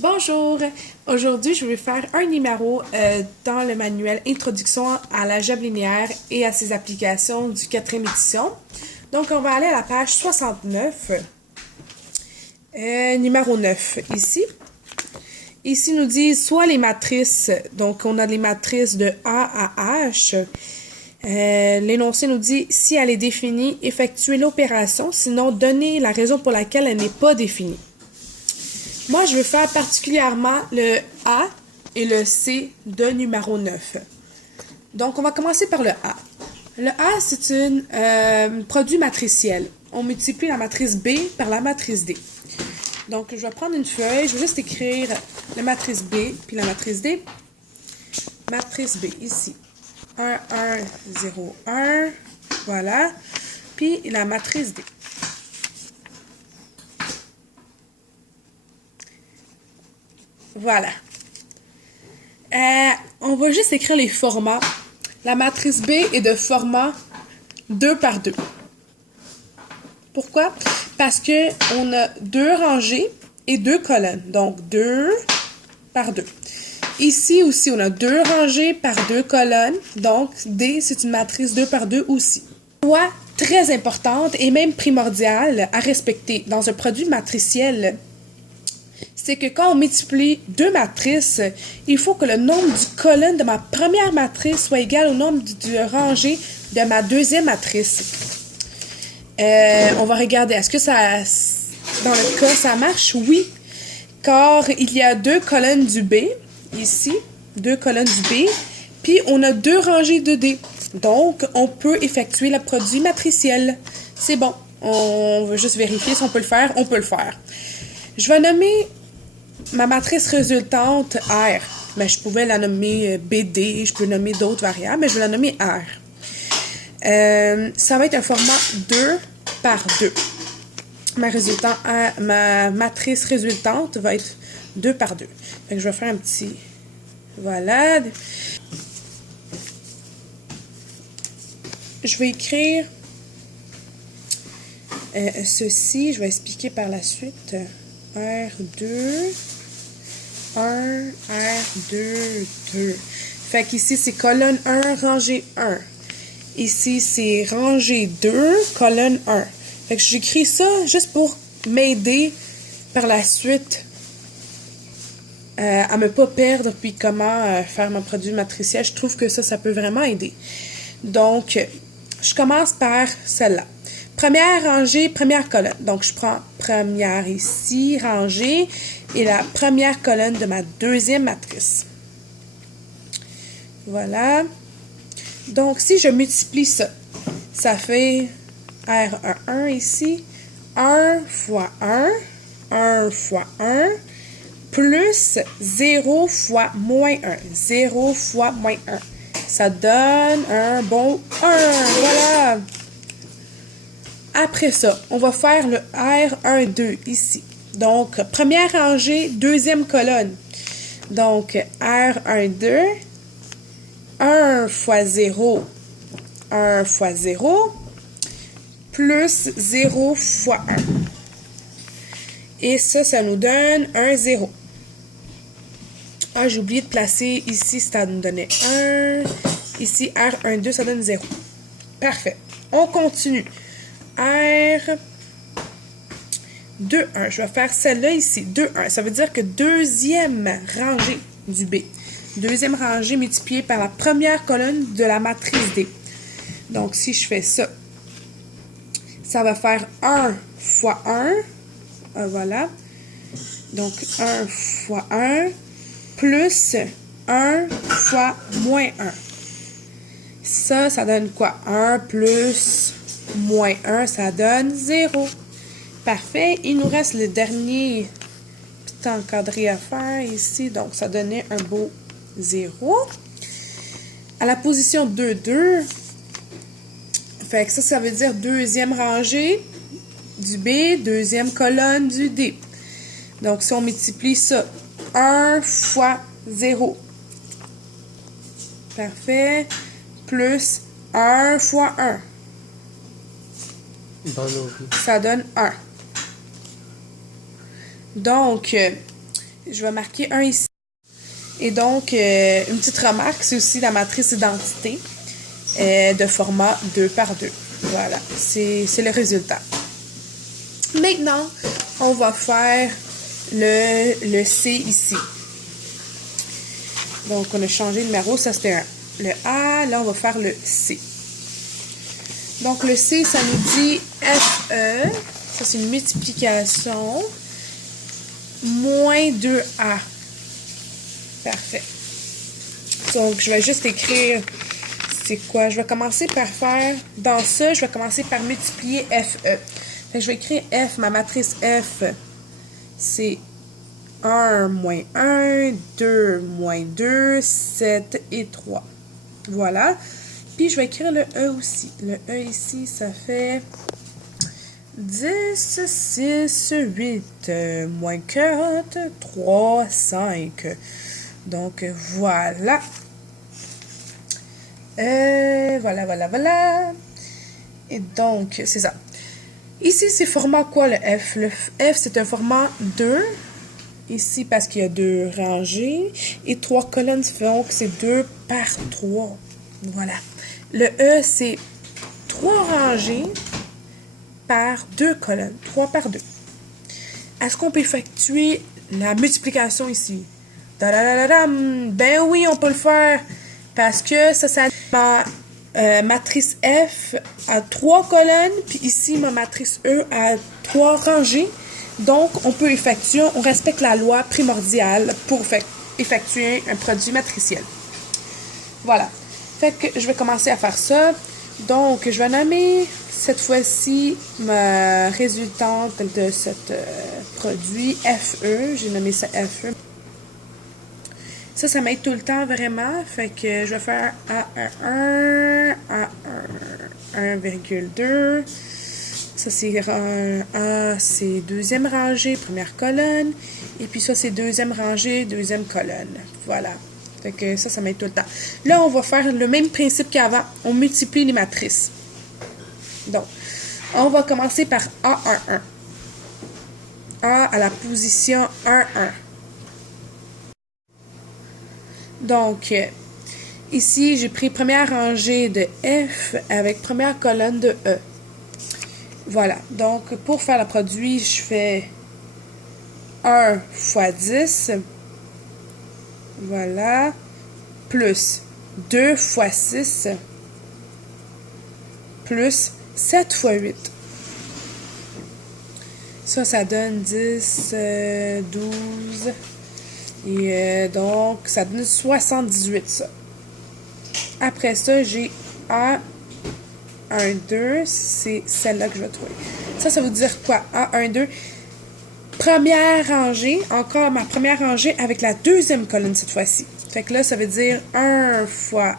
Bonjour! Aujourd'hui, je vais faire un numéro dans le manuel Introduction à l'algèbre linéaire et à ses applications du 4e édition. Donc, on va aller à la page 69, numéro 9, ici. Ici, nous dit soit les matrices, donc on a les matrices de A à H. L'énoncé nous dit si elle est définie, effectuez l'opération, sinon donnez la raison pour laquelle elle n'est pas définie. Moi, je veux faire particulièrement le A et le C de numéro 9. Donc, on va commencer par le A. Le A, c'est un produit matriciel. On multiplie la matrice B par la matrice D. Donc, je vais prendre une feuille, je vais juste écrire la matrice B puis la matrice D. Matrice B, ici. 1, 1, 0, 1. Voilà. Puis la matrice D. Voilà. On va juste écrire les formats. La matrice B est de format 2 par 2. Pourquoi? Parce qu'on a 2 rangées et 2 colonnes. Donc, 2 par 2. Ici aussi, on a 2 rangées par 2 colonnes. Donc, D, c'est une matrice 2 par 2 aussi. Loi très importante et même primordiale à respecter dans un produit matriciel, c'est que quand on multiplie deux matrices, il faut que le nombre de colonnes de ma première matrice soit égal au nombre de rangées de ma deuxième matrice. On va regarder, est-ce que ça, dans le cas, ça marche? Oui, car il y a 2 colonnes du B, ici, 2 colonnes du B, puis on a 2 rangées de D. Donc, on peut effectuer le produit matriciel. C'est bon, on veut juste vérifier si on peut le faire, on peut le faire. Je vais nommer ma matrice résultante R. Mais je pouvais la nommer BD, je peux nommer d'autres variables, mais je vais la nommer R. Ça va être un format 2 par 2. Ma matrice résultante va être 2 par 2. Fait que je vais faire un petit... Voilà. Je vais écrire ceci. Je vais expliquer par la suite. R2... 1, R2, 2. Fait qu'ici, c'est colonne 1, rangée 1. Ici, c'est rangée 2, colonne 1. Fait que j'écris ça juste pour m'aider par la suite à ne pas perdre puis comment faire mon produit matriciel. Je trouve que ça peut vraiment aider. Donc, je commence par celle-là. Première rangée, première colonne. Donc, je prends première ici, rangée, et la première colonne de ma deuxième matrice. Voilà. Donc, si je multiplie ça, ça fait R1 ici, 1 fois 1 fois 1, plus 0 fois moins 1. 0 fois moins 1. Ça donne un bon 1. Voilà. Après ça, on va faire le R12 ici. Donc, première rangée, deuxième colonne. Donc, R12, 1 fois 0, 1 fois 0, plus 0 fois 1. Et ça nous donne un 0. Ah, j'ai oublié de placer ici, ça nous donnait 1. Ici, R12, ça donne 0. Parfait. On continue. R 2, 1. Je vais faire celle-là ici. 2, 1. Ça veut dire que deuxième rangée du B. Deuxième rangée multipliée par la première colonne de la matrice D. Donc, si je fais ça, ça va faire 1 fois 1. Voilà. Donc, 1 fois 1 plus 1 fois moins 1. Ça donne quoi? 1 plus moins 1, ça donne 0. Parfait. Il nous reste le dernier petit encadré à faire ici. Donc, ça donnait un beau 0. À la position 2, 2. Fait que ça veut dire deuxième rangée du B, deuxième colonne du D. Donc, si on multiplie ça, 1 fois 0. Parfait. Plus 1 fois 1. Ça donne 1. Donc, je vais marquer 1 ici. Et donc, une petite remarque, c'est aussi la matrice identité de format 2 par 2. Voilà, c'est le résultat. Maintenant, on va faire le C ici. Donc, on a changé le numéro, ça c'était le A, là on va faire le C. Donc, le C, ça nous dit FE, ça c'est une multiplication, moins 2A. Parfait. Donc, je vais juste écrire, c'est quoi? Je vais commencer par faire, dans ça, je vais commencer par multiplier FE. Fait que je vais écrire F, ma matrice F, c'est 1 moins 1, 2 moins 2, 7 et 3. Voilà. Puis, je vais écrire le E aussi. Le E ici, ça fait 10, 6, 8, moins 4, 3, 5. Donc, voilà. Voilà. Et donc, c'est ça. Ici, c'est format quoi le F? Le F, c'est un format 2. Ici, parce qu'il y a 2 rangées. Et 3 colonnes, donc c'est 2 par 3. Voilà. Le E, c'est 3 rangées par 2 colonnes. 3 par 2. Est-ce qu'on peut effectuer la multiplication ici? Ben oui, on peut le faire. Parce que ça ma matrice F a 3 colonnes. Puis ici, ma matrice E a 3 rangées. Donc, on peut effectuer, on respecte la loi primordiale pour effectuer un produit matriciel. Voilà. Fait que je vais commencer à faire ça. Donc, je vais nommer cette fois-ci ma résultante de ce produit FE. J'ai nommé ça FE. Ça m'aide tout le temps vraiment. Fait que je vais faire A1, A1, 1,2. Ça, c'est c'est deuxième rangée, première colonne. Et puis ça, c'est deuxième rangée, deuxième colonne. Voilà. Fait que ça m'aide tout le temps. Là, on va faire le même principe qu'avant. On multiplie les matrices. Donc, on va commencer par A11. A à la position 1, 1. Donc, ici, j'ai pris première rangée de F avec première colonne de E. Voilà. Donc, pour faire le produit, je fais 1 fois 10. Voilà. Plus 2 fois 6. Plus 7 fois 8. Ça donne 10, 12. Et donc, ça donne 78, ça. Après ça, j'ai A1, 2. C'est celle-là que je vais trouver. Ça veut dire quoi? A1, 2. Première rangée, encore ma première rangée avec la deuxième colonne cette fois-ci. Fait que là, ça veut dire 1 fois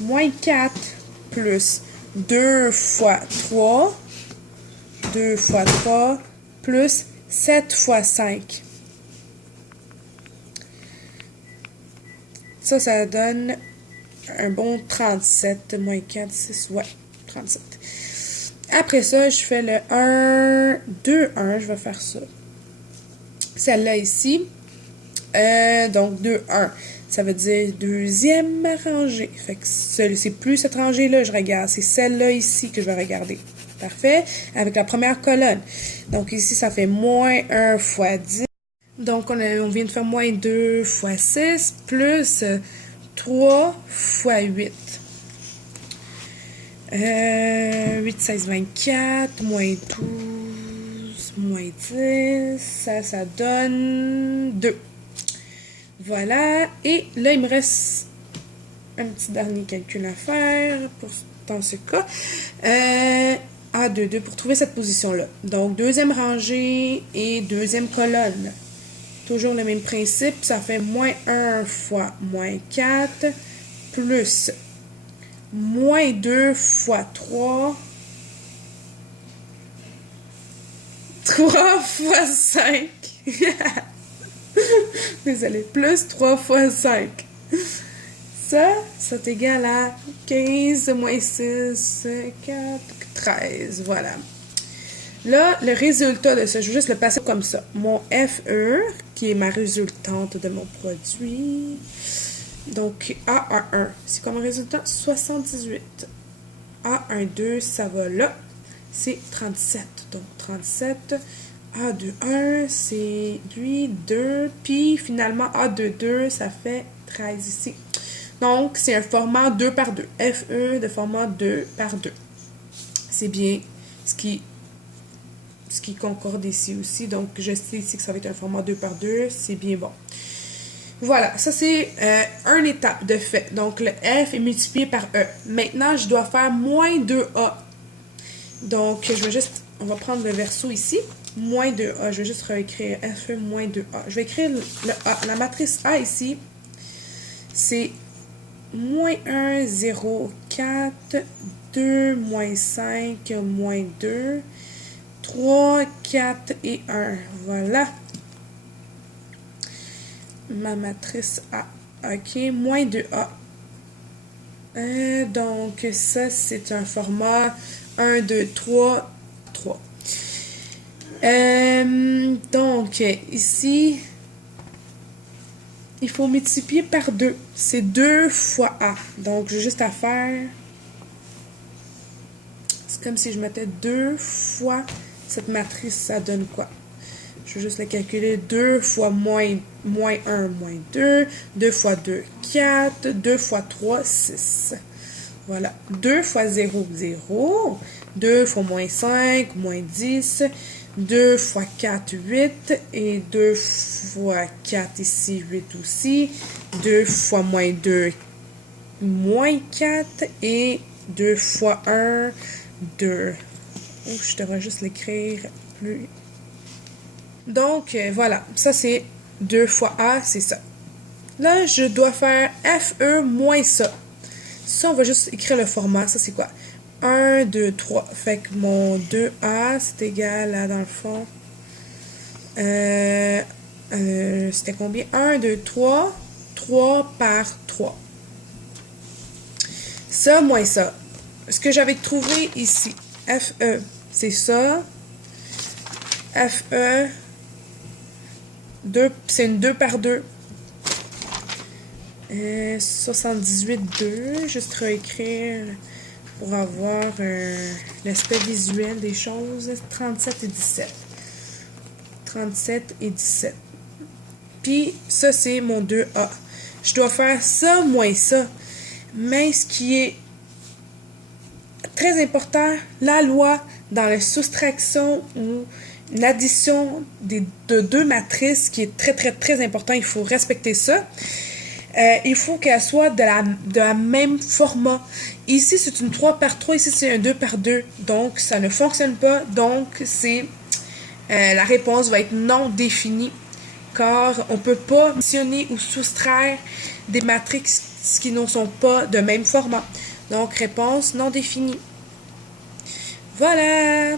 moins 4 plus 2 fois 3. 2 fois 3 plus 7 fois 5. Ça donne un bon 37. Moins 4, 6, ouais, 37. Après ça, je fais le 1, 2, 1. Je vais faire ça. Celle-là ici. Donc, 2, 1. Ça veut dire deuxième rangée. Fait que c'est plus cette rangée-là, je regarde. C'est celle-là ici que je vais regarder. Parfait. Avec la première colonne. Donc, ici, ça fait moins 1 fois 10. Donc, on vient de faire moins 2 fois 6 plus 3 fois 8. 8, 16, 24, moins 12, moins 10. Ça donne 2. Voilà. Et là, il me reste un petit dernier calcul à faire dans ce cas. A2, 2 pour trouver cette position-là. Donc, deuxième rangée et deuxième colonne. Toujours le même principe. Ça fait moins 1 fois moins 4 plus moins 2 fois 3. 3 fois 5. Désolée. Plus 3 fois 5. Ça est égal à 15 moins 6, 4, 13. Voilà. Là, le résultat de ça, je vais juste le passer comme ça. Mon FE, qui est ma résultante de mon produit. Donc, A11, c'est comme résultat 78. A12, ça va là. C'est 37. Donc, 37. A21, c'est lui, 2. Puis, finalement, A22, ça fait 13 ici. Donc, c'est un format 2 par 2. FE de format 2 par 2. C'est bien ce qui concorde ici aussi. Donc, je sais ici que ça va être un format 2 par 2. C'est bien bon. Voilà, ça c'est une étape de fait. Donc, le F est multiplié par E. Maintenant, je dois faire moins 2A. Donc, je vais juste, on va prendre le verso ici. Moins 2A. Je vais juste réécrire FE moins 2A. Je vais écrire le A. La matrice A ici, c'est moins 1, 0, 4, 2, moins 5, moins 2, 3, 4 et 1. Voilà. Ma matrice A. OK, moins 2A. Donc, ça, c'est un format 1, 2, 3, 3. Donc, ici, il faut multiplier par 2. C'est 2 fois A. Donc, j'ai juste à faire... C'est comme si je mettais 2 fois cette matrice. Ça donne quoi? Je vais juste le calculer. 2 fois moins 1, moins 2. 2 fois 2, 4. 2 fois 3, 6. Voilà. 2 fois 0, 0. 2 fois moins 5, moins 10. 2 fois 4, 8. Et 2 fois 4 ici, 8 aussi. 2 fois moins 2, moins 4. Et 2 fois 1, 2. Oh, je devrais juste l'écrire plus... Donc, voilà. Ça, c'est 2 fois A, c'est ça. Là, je dois faire FE moins ça. Ça, on va juste écrire le format. Ça, c'est quoi? 1, 2, 3. Fait que mon 2A, c'est égal à, dans le fond... c'était combien? 1, 2, 3. 3 par 3. Ça, moins ça. Ce que j'avais trouvé ici. FE, c'est ça. FE... 2, c'est une 2 par 2. 78, 2. Juste réécrire pour avoir l'aspect visuel des choses. 37 et 17. 37 et 17. Puis, ça, c'est mon 2A. Je dois faire ça moins ça. Mais ce qui est très important, la loi dans la soustraction ou l'addition de deux matrices qui est très, très, très important. Il faut respecter ça. Il faut qu'elle soit de la même format. Ici, c'est une 3 par 3. Ici, c'est un 2 par 2. Donc, ça ne fonctionne pas. Donc, la réponse va être non définie. Car on ne peut pas additionner ou soustraire des matrices qui ne sont pas de même format. Donc, réponse non définie. Voilà!